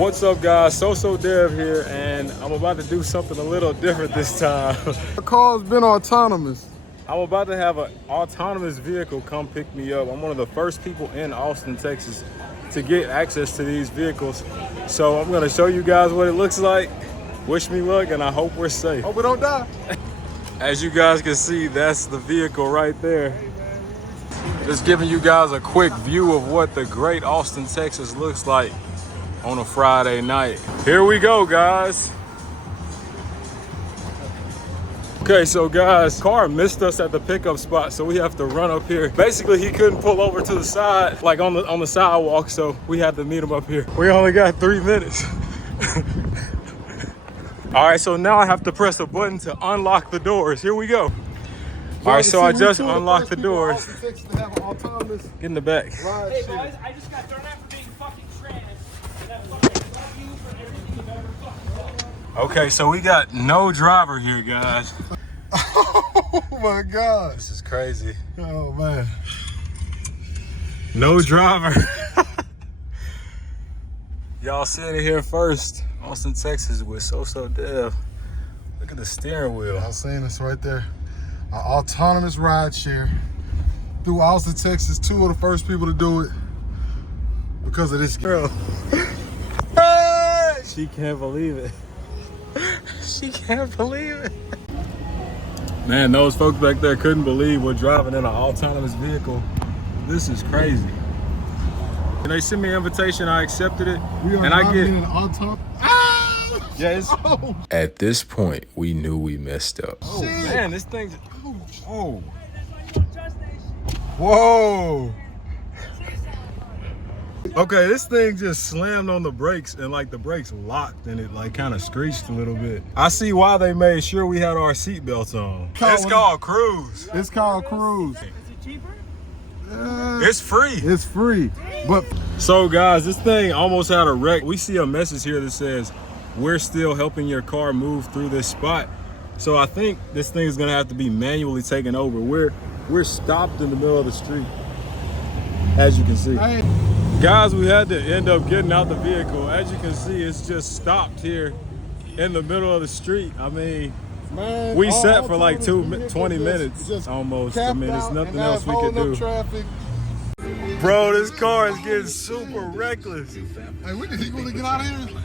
What's up, guys? So Dev here, and I'm about to do something a little different this time. The car's been autonomous. I'm about to have an autonomous vehicle come pick me up. I'm one of the first people in Austin, Texas to get access to these vehicles. So I'm gonna show you guys what it looks like. Wish me luck, and I hope we're safe. Hope we don't die. As you guys can see, that's the vehicle right there. Just giving you guys a quick view of what the great Austin, Texas looks like on a Friday night. Here we go, guys. Okay, so guys, car missed us at the pickup spot, so we have to run up here. Basically, he couldn't pull over to the side, like on the sidewalk, so we had to meet him up here. We only got 3 minutes. All right, so now I have to press a button to unlock the doors. Here we go. All right, so I just unlocked the doors. Get in the back. Hey boys, I just got thrown out for being fucking trans. Okay, so we got no driver here, guys. Oh my God. This is crazy. Oh man. No driver. Y'all seeing it here first. Austin, Texas with So Dev. Look at the steering wheel. I'm saying this right there. An autonomous ride share through Austin, Texas. 2 of the first people to do it because of this girl. Hey! She can't believe it. She can't believe it. Man, those folks back there couldn't believe we're driving in an autonomous vehicle. This is crazy. And they sent me an invitation, I accepted it. We are and I get in an autonomous. yes. Oh. At this point, we knew we messed up. Oh man, this thing's oh. Whoa. Okay, this thing just slammed on the brakes and like the brakes locked and it like kind of screeched a little bit. I see why they made sure we had our seatbelts on. It's called Cruise. It's called Cruise. Is it cheaper? It's free. It's free. But So guys, this thing almost had a wreck. We see a message here that says, we're still helping your car move through this spot. So I think this thing is gonna have to be manually taken over. We're stopped in the middle of the street, as you can see. hey, Guys, we had to end up getting out the vehicle. As you can see, it's just stopped here in the middle of the street. I mean, man, we all sat for like autonomous 20 vehicles minutes just almost. I capped mean, there's out nothing and else we that's could holding do. up traffic. Bro, this car is getting super reckless. Hey, we need to get out of here.